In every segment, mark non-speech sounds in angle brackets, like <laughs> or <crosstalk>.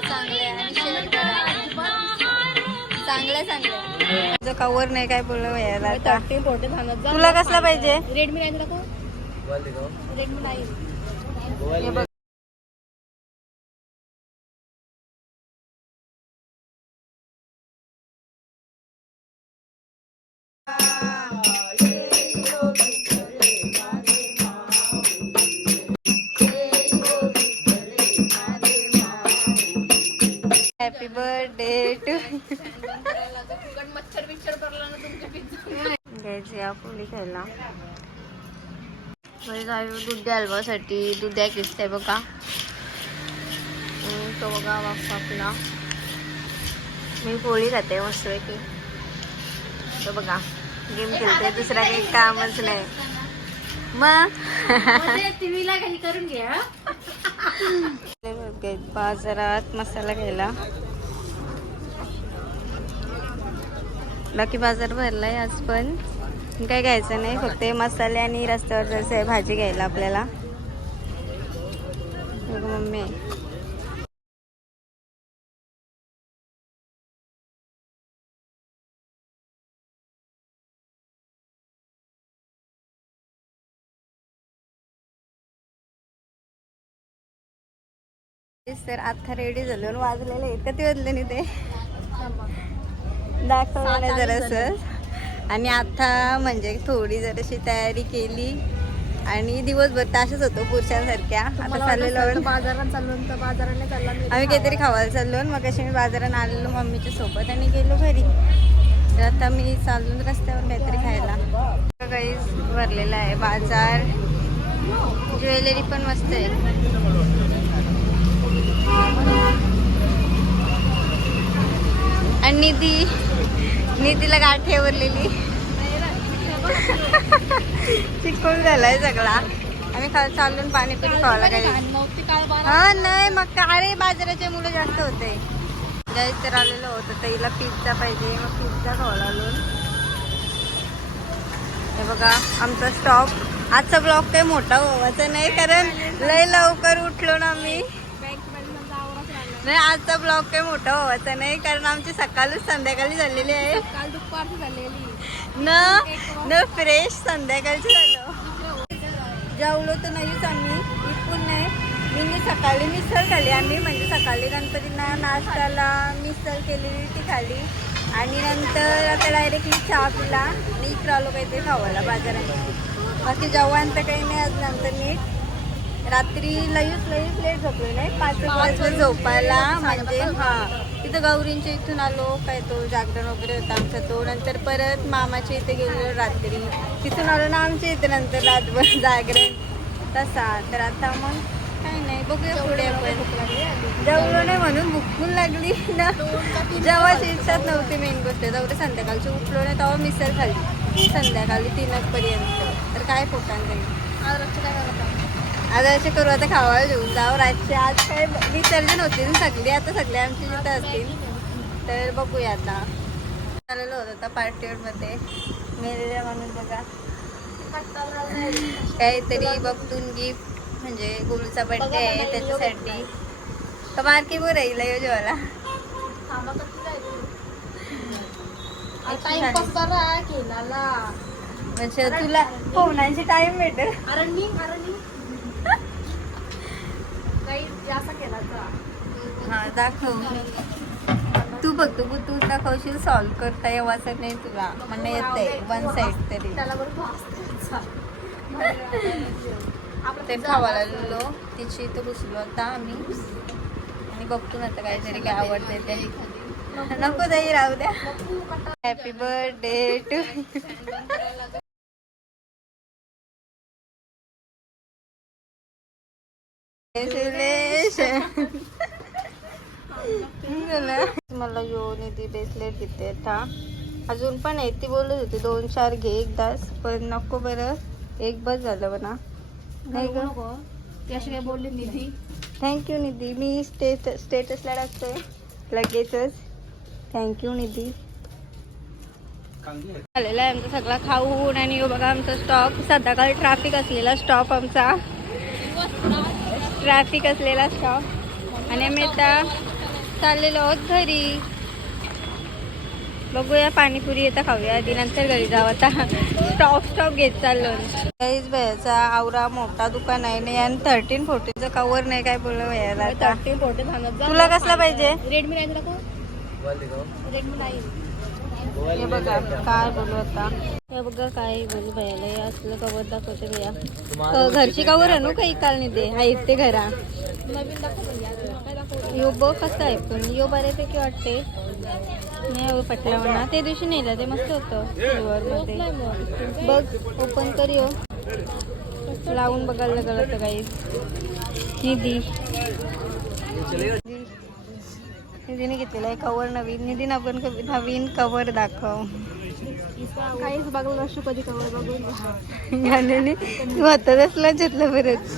चांगले आणि शेअर करा. चांगल्या चांगल्या जो कवर नाही काय बोललं यायला तुला कसला पाहिजे? रेडमी नाही रेडमी नाही आपुली खायला. जाऊ दूध हलवासाठी दूध किसते बघा. तो बघा बाप्पा आपला. मी पोळी खाते मस्तपैकी. तो बघा. गेम खेळते दुसरा काही कामच नाही. मग? काही करून घ्या <laughs> बाजारात मसाला घ्यायला. बाकी बाजार भरलाय आज पण. काय घ्यायचं नाही फक्त मसाले आणि रस्त्यावर जायचं आहे भाजी घ्यायला आपल्याला. मम्मी. तर आता रेडी झालो. वाजलेलं आहे कधी वाजले नाही ते? दाखवलं नाही जरासं आणि आता म्हणजे थोडी जराशी तयारी केली. आणि दिवसभर तासच होतो पुरुषांसारख्या. आता चाललेलो. बाजारात चाललो तर बाजाराने चालला मी. आम्ही काहीतरी खावायला चाललो मग अशी मी बाजारात आलेलो मम्मीच्या सोबत आणि गेलो घरी. तर आता मी चाललो रस्त्यावर काहीतरी खायला. काहीच भरलेला आहे बाजार. ज्वेलरी पण मस्त आहे. आणि निधी. निधीला गाठी आवरलेली चिकून झालाय सगळा. आम्ही खा चालून पाणीपुरी खावायला काही हा नाही मग काय रे बाजाराचे मुलं जास्त होते. जायचं तर आलेलं होतं तर हिला पिझ्झा पाहिजे मग पिझ्झा खावा आलो. हे बघा आमचा स्टॉप आजचा ब्लॉग काही मोठा व्हावाचा नाही कारण लय लवकर उठलो ना आम्ही बँकमध्ये आवराच राहिला नाही आजचा ब्लॉग काही मोठा व्हावाचा नाही कारण आमची सकाळच संध्याकाळी झालेली आहे. काल दुपारची झालेली. न न फ्रेश संध्याकाळची झालं. जेवलो तर नाहीच आम्ही बिलकुल नाही. मी सकाळी मिसळ खाली आम्ही म्हणजे सकाळी गणपतींना नाश्त्याला मिसळ केलेली ती खाली आणि नंतर आता डायरेक्टली चहा पिला आणि इकडं आलो काहीतरी खावायला बाजारात बाकी जेवण तर काही नाही आज नंतर नीट. रात्री लयूच लयूच लेट झोपलो नाही पाच एक वाजता झोपायला म्हणजे हां. तिथं गौरींच्या इथून आलो काय तो जागरण वगैरे होता आमचा तो. नंतर परत मामाच्या इथे गेलो रात्री. तिथून आलो ना आमच्या इथे नंतर रातभर <laughs> जागरण. तसा. तर आता मग काय नाही बघूया पुढे आपण. जेवलो नाही म्हणून भूक पण लागली ना. जेवायची इच्छाच नव्हती मेन गोष्ट. जाऊ संध्याकाळची उठलो नाही तेव्हा मिसळ खाल्ली. संध्याकाळी तीनक पर्यंत तर काय पोटान जाईल? आज असे करू आता खावायला घेऊन जाऊ. रातचे आज काय विसर्जन होते ना सगळी. आता सगळे आमची जिथं असतील. तर बघूया आता. चाललेलो होतो आता पार्टीवर मध्ये. मेलेल्या माणूस बघा. काहीतरी बघतून गिफ्ट म्हणजे गुरुचा बर्थडे आहे त्याच्यासाठी. तर मार्की बोर येईल टाइमपास करा केला म्हणजे तुला फोनाची टाइम भेटेल. केला हा दाखव. तू बघ तू तू दाखवशील सॉल्व करता येवाचं नाही तुला. म्हणणं येते वन साईड तरी. त्याला बरोबर ते खावायला लागलो. तिची इथं घुसलो आता आम्ही. आणि बघतो ना आता काहीतरी काय आवडते ते. नको. ताई राहू द्या. हॅपी बर्थडे टू मला निधी ब्रेसलेट घेते आता. अजून पण आहे ती बोलत होती दोन चार घे एकदाच पण नको बरं एक बस झालं म्हणा. नाही ग. नको. ती अशी काय बोलली निधी थँक्यू निधी. मी स्टेट स्टेटसला टाकतोय. लगेचच. Thank you Nidhi. झालेला आहे आमचा सगळा खाऊन आणि बघा आमचा स्टॉप संध्याकाळी ट्रॅफिक असलेला स्टॉप आमचा. ट्रॅफिक असलेला स्टॉप आणि आम्ही आता चाललेलो आहोत घरी. बघूया पाणीपुरी येता खाऊया. आधी नंतर घरी जाऊ. आता स्टॉप स्टॉप घेत चाललो काहीच भयाचा आवरा मोठा दुकान आहे. नाही आणि थर्टीन फोर्टीनचं कवर नाही काय बोललं भैयाला जा. तुला कसला पाहिजे? रेडमी नाही रेडमी नाही. हे बघा काय बोलू आता. हे बघा काय बोलू भैयाला. हे असलं कवर दाखवते भैया. घरची कवर आणू काही काल नाही दे आहेत ते घरा. नवीन दाखव यो बघ कसं आहे पण. यो बऱ्यापैकी वाटते नाही पटला म्हणा. ते दिवशी नेलं ते मस्त होतं मध्ये. बघ ओपन कर यो लावून बघायला गलत काही. निधी. निधीने घेतलेला आहे कवर नवीन. निधीन आपण नवीन कवर दाखव. काहीच बघलं नसतो कधी कवर बघून घालून तू हातात असला घेतलं परत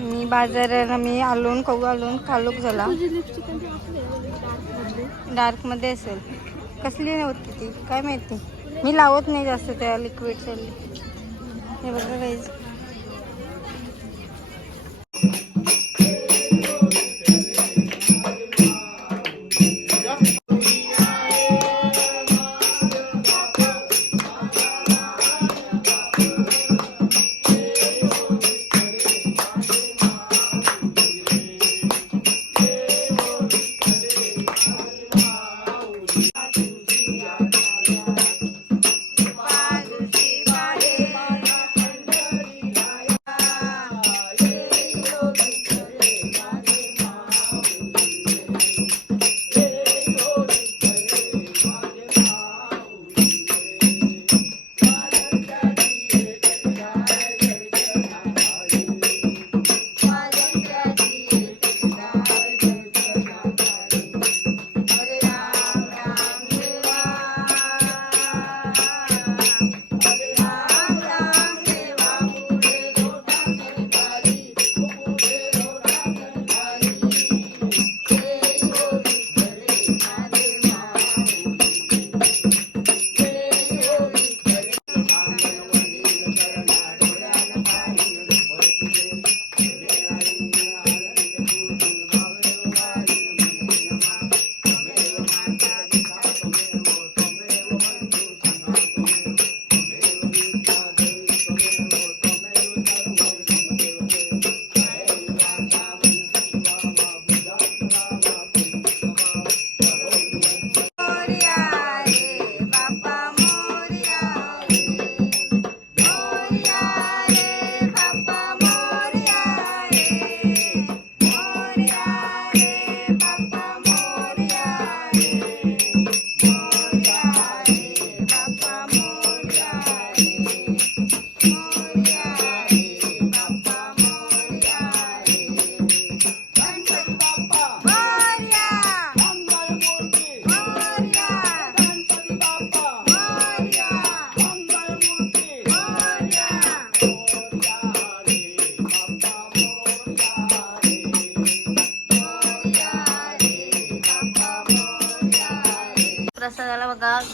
मी बाजाराला मी आलून खाऊ आलून कालोक झाला. डार्कमध्ये डार्कमध्ये असेल. कसली नव्हती ती? काय माहिती? मी लावत नाही जास्त त्या लिक्विड हे बघा काहीच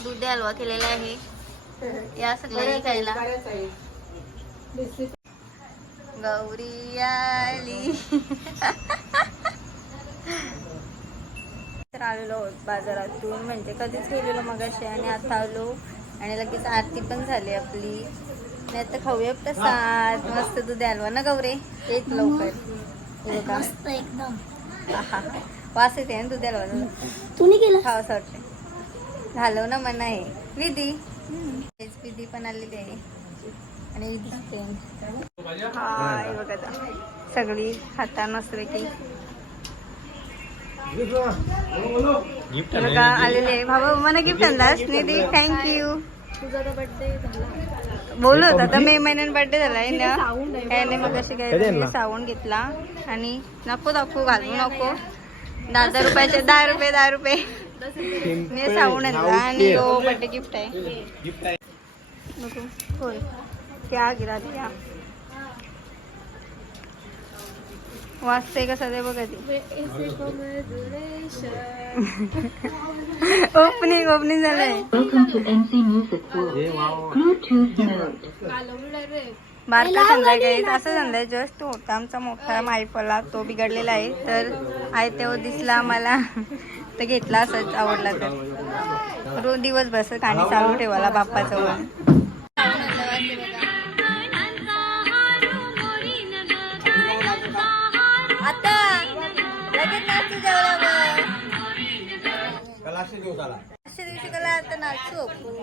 दूध हलवा केलेला आहे. <laughs> या सगळ्यांनी खायला. गौरी आली. <laughs> तर आलेलो बाजारातून. म्हणजे कधीच गेलेलो मगाशी आणि आता आलो. आणि लगेच आरती पण झाली आपली. आणि आता खाऊया प्रसाद. मस्त दूध हलवा ना गौरे? येत लवकर. एकदम. वास येते ना दूध हलवा. तुम्ही केलं? खावंसं वाटतं झालं ना मना आहे विधी. तेच विधी पण आलेली आहे. आणि बघा आता. सगळी खाता मस्तपैकी बघा आलेले आहे. बाबा मला गिफ्ट आणलास निधी. थँक्यू तुझा तर बर्थडे बोललो होता आता मे महिन्यात बर्थडे झालाय ना. साऊंड आहे त्याने मग अशी काय सावण घेतला. आणि नको दाखवू घालू नको. दहा दहा रुपयाचे दहा रुपये दहा रुपये. मी सावण आणला आणि बर्थडे गिफ्ट आहे. बघू होय. क्या गिरा दिया. वाचते कसं ते बघा ती? <laughs> ओपनिंग ओपनिंग झालंय. बारका संध्याकाळी असं संध्याकाळी जस्ट होता आमचा मोठा मायफला. तो बिघडलेला आहे. तर आहे तेव्हा दिसला मला तर घेतला असंच आवडला तर. रोज दिवस बस गाणी चालू ठेवायला बाप्पाजवळ. आता दिवशी कला आता नाचू आपण.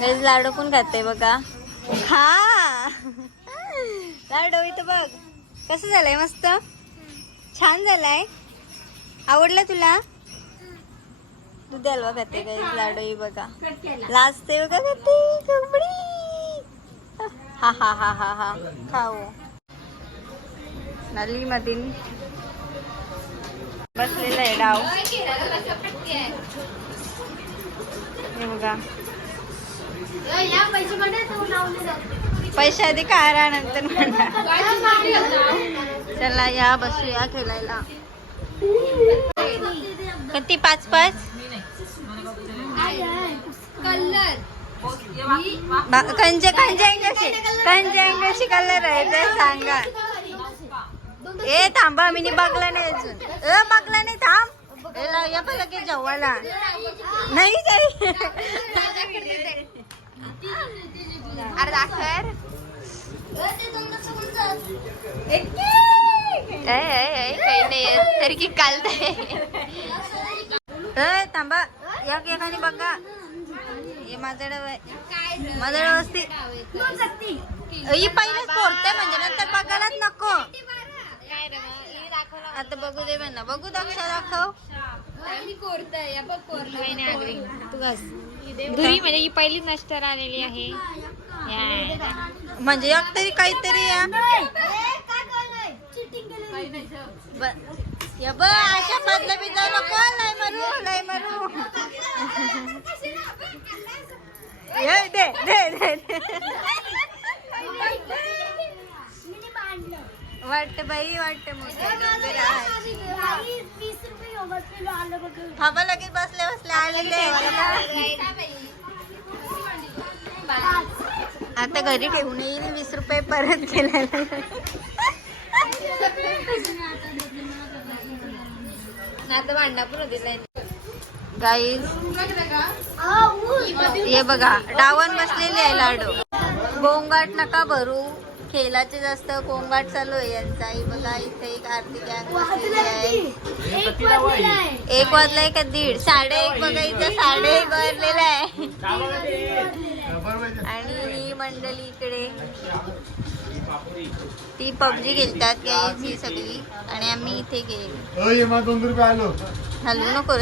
हेच लाडू पण खाते बघा? हा! लाडू इथं बघ. कसं झालंय मस्त? छान झालाय. आवडलं तुला? दूध हलवा खाते ते काही लाडू बघा. लाजते बघा खाते कोंबडी हा हा हा हा हा. खाऊ नली मधील बसलेला आहे डाव. हे बघा. पैसे आधी कारा नंतर चला या बसूया खेळायला. किती? पाच पाच? बा- कंचे कंचे अंगाशी कंचे अंगाशी कलर आहे ते सांगा. ए थांबा मी बघला नाही अजून. ए बघला नाही थांब. या पण लगेच जेवायला नाही जाईल. अरे दाखर काही नाही तरी की कालताय ए थांबा या एकाने बघा हे माझ्याकडे वय- माझ्याकडे वस्ती ही पहिलेच पोरते म्हणजे नंतर बघायलाच नको आता बघू दे म्हणा बघू दक्षा दाखव तू बस धुरी म्हणजे ही पहिली नष्टर आलेली आहे म्हणजे तरी काहीतरी या ब- या ब अशा नको लय मरू लय मरू ये दे दे दे दे. वाटतं बाई वाटतं मोठं डोंगर आहे. थांबा लगेच बसले बसले आलेले. आता घरी ठेवून येईल वीस रुपये परत केलेला. आता भांडा पण होते गाईज हे बघा डावण बसलेले आहे लाडू. गोंगाट नका भरू. खेळाचे जास्त. गोंगाट चालू आहे यांचा. ही बघा इथे एक आरती गँग बसलेली आहे. एक वाजलाय का दीड? साडे एक बघा इथं साडे एक वाजलेला आहे. आणि ही मंडळी इकडे. ती पबजी खेळतात गाईज ही सगळी. आणि आम्ही इथे गेलो. रुपये आलो. हलवू नको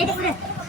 रे शेतात तीस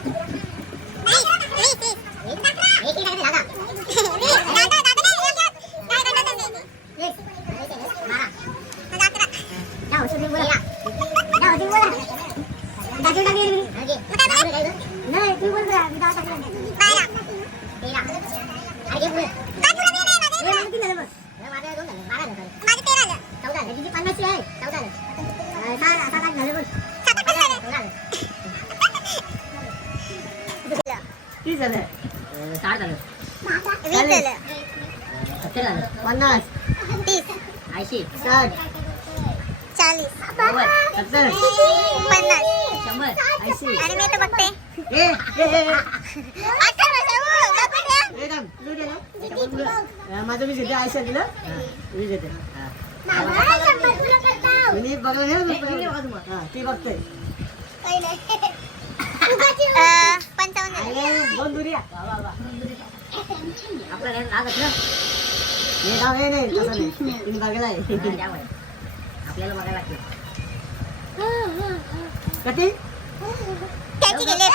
माझं मी घेते आयशा दिलं हा, मी घेते. हा. बाबा, शंभर तुला करताव. बघा ना, हा, ती बघते दोन दुरी लागत ना. हे नाव हे नाही तसं नाही. तुम्ही बघायला आहे. आपल्याला बघायला लागते. कधी? त्याची गेली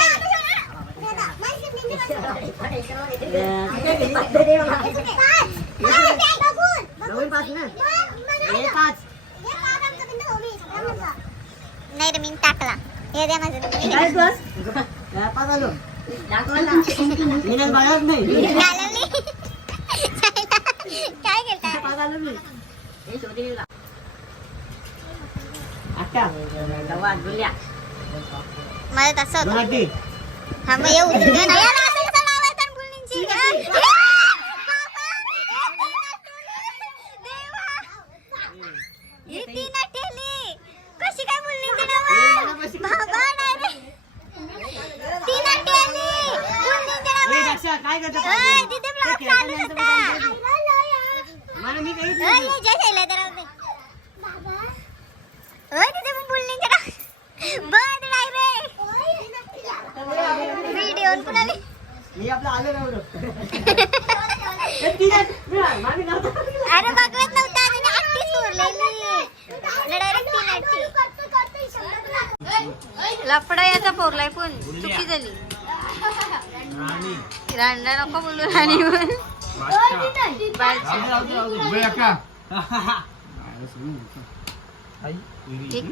नाही रे मी टाकला हे द्या माझं काय बस हा, पाच आलो मी नाही बघत नाही घालवली काय केलं पाच आलो मी अक्का डबा गुल्या मला तसं दोन होतं अड्डी हा मग येऊ दे. नाही, याला असं कसं लावायचं मुलींची? देवा. ही तीन अटेली. कशी काय मुलींची नावं? बाबा, नाही रे. तीन अटेली. मुलींची ए, नावं. दक्षा, काय करतो ओय, तिथे ब्लॉक चालू होता. मला मी काही ओय, हे जे केलंय ते राहू दे. ओय, तिथे पण मुलींची नावं. बंद direct. व्हिडिओ पुन्हा मी- आपलं आलो. <laughs> अरे बघवत नव्हता आणि डायरेक्ट तीन लफडा याचा पोरलाय पण चुकी झाली. रांडा नको बोलू राणी पण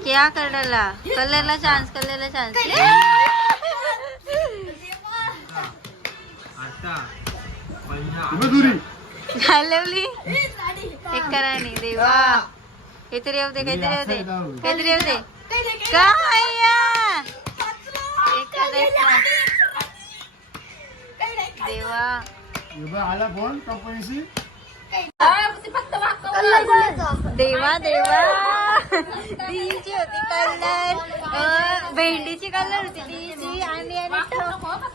क्या कर डाला कलरला चान्स कलरला चान्स घालवली. एक कराणी देवा. काहीतरी येऊ दे काहीतरी येऊ दे. काहीतरी येऊ दे. काय. देवा. आला फोन कंपनीशी देवा देवा. दीची होती कलर. भेंडीची कलर होती दीची आणि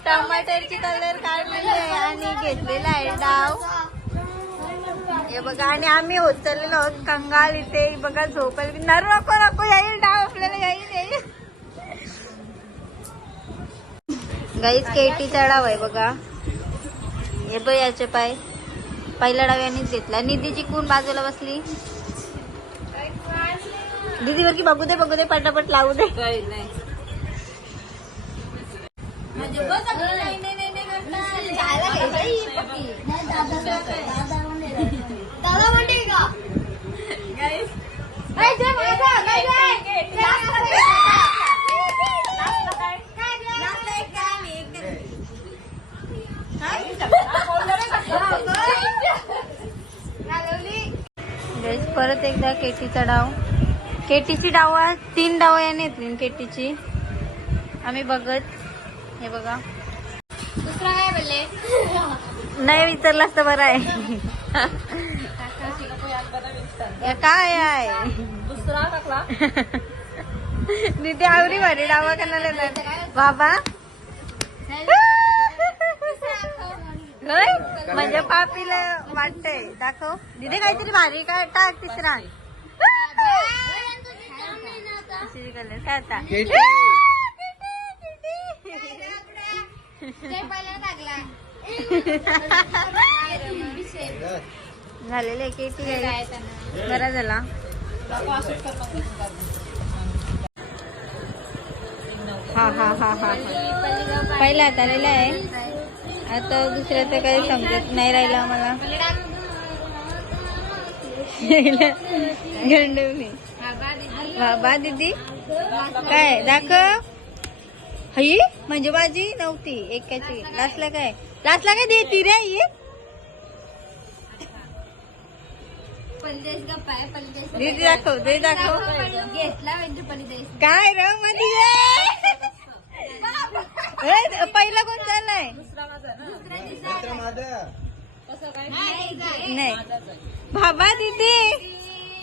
टमाटरची कलर काढलेली आहे आणि घेतलेला आहे डाव. हे बघा आणि आम्ही होत आहोत कंगाल इथे. बघा झोपल. नर नको नको येईल डाव आपल्याला येईल येईल. गाईच केटीचा डाव आहे बघा. हे बघ याचे पाय. पहिला डाव्यानेच घेतला. निधीची कोण बाजूला बसली? दीदी वर की बघू दे बघू दे पटापट लावू दे परत एकदा केटीचा डाव केटीची डाव तीन डाव याने येतली केटीची. आम्ही बघत. हे बघा. दुसरा काय बोलले? नाही विचारलास तर बरं आहे. काय आहे? दुसरा टाकला. निधी आवरी भारी डावा करणार बाबा. म्हणजे पापीला वाटतंय. दाखव. दिदी काहीतरी भारी काय? टाक तिसरा. तिसरी कलर काय आता झालेले केटी बरा झाला. हा हा हा हा पहिला आता आलेला आहे. आता दुसऱ्या तर काही समजत नाही राहिलं आम्हाला. <laughs> गंडवली बाबा दीदी. काय दाखव. हई म्हणजे माझी नव्हती एकाची. लास्टला काय? लास्टला काय देती रे ही दीदी दाखव दे दाखव. घेतला म्हणजे काय र मध्ये ए, पहिला कोण चाललाय? नाही. बाबा दीदी.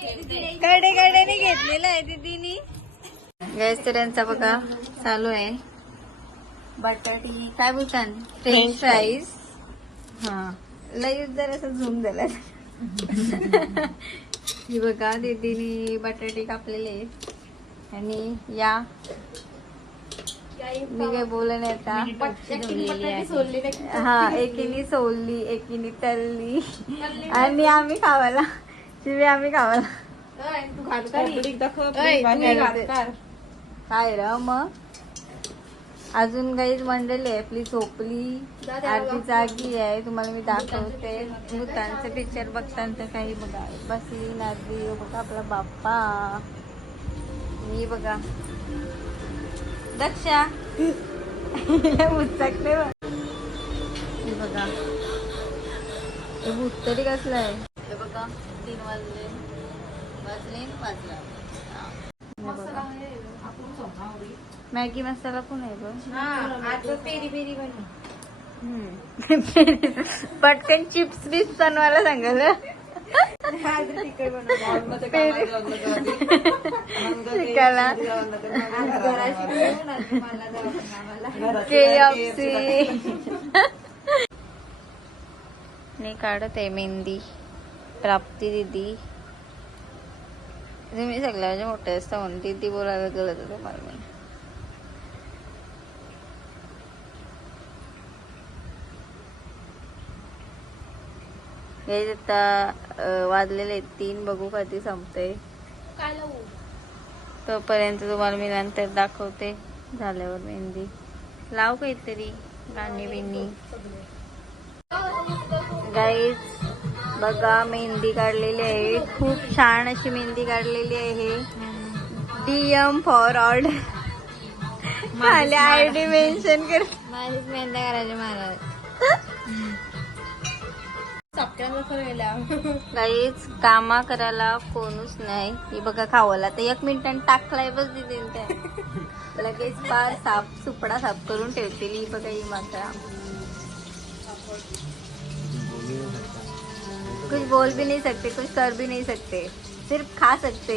कडे कडेने घेतलेला आहे दीदीनी. गॅस तर यांचा बघा चालू आहे. बटाटी काय बोलतात फ्रेंच फ्राईज हा. लई जर असं झूम झाला. ही बघा दीदीनी बटाटे कापलेले आहेत. आणि या. मी काय बोलले नाही आता. हा एकीने सोलली एकीने तळली. आणि आम्ही खावाला शिवे आम्ही खावाला काय र मग अजून काही मंडळी आहे आपली झोपली. आरती जागी आहे तुम्हाला मी दाखवते. भूतांचं पिक्चर बघताना काही बघा. बसली नारदी बघा आपला बाप्पा. मी बघा. दक्षा. उचकते हे बघा. भूत तरी कसलं आहे? हे बघा. तीन वाजले. वाजले वाजला. मॅगी मसाला पण आहे बघ. हम्म. <laughs> पटकन चिप्स बिप्स बनवायला सांगाल <laughs> शिकायला. केएफसी <laughs> मी काढत आहे मेहंदी. प्राप्ती दिदी. तुम्ही सगळ्याचे मोठे असता म्हणून दिदी बोलायला गरज होतं मला मी हे आता वाजलेले तीन बघू कधी संपते तोपर्यंत तुम्हाला मी नंतर दाखवते झाल्यावर मेहंदी. लाव काहीतरी गाणी बिनी गाईज बघा मेहंदी काढलेली आहे. खूप छान अशी मेहंदी काढलेली आहे. डीएम फॉर ऑर्डर खाली आय डी मेन्शन कर. माझीच मेहंद्या करायचे महाराज. काहीच कामा करायला कोणच नाही. ही बघा खावाला. तर एक मिनिटाने टाकलाय बस दिदी त्या लगेच पार साफ सुपडा साफ करून ठेवतील. ही बघा ही मात्र. कुछ बोल भी नहीं सकते कुछ कर भी नहीं सकते सिर्फ खा सकते।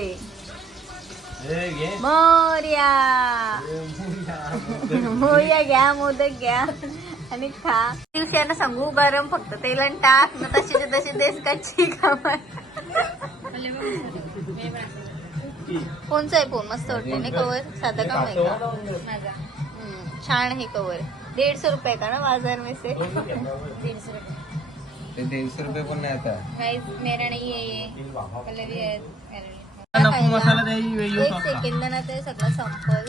मोर्या। मोर्या घ्या मोदक घ्या आणि खा. दिवसांना सांगू गरम फक्त तेल आणि टाक ना तशीचे तशी देस कच्ची खावा कोणचा आहे फोन मस्त वाटते. ना कवर साधा काम आहे का? हम्म, छान आहे कवर दीडशे रुपये का ना बाजार में से? दीडशे रुपये. ते दीडशे रुपये पण नाही आता. गाइस मेरा नहीं है. ये है मेरा नहीं. नको मसाला द्यायची एक सेकंद ना ते सगळं संपल.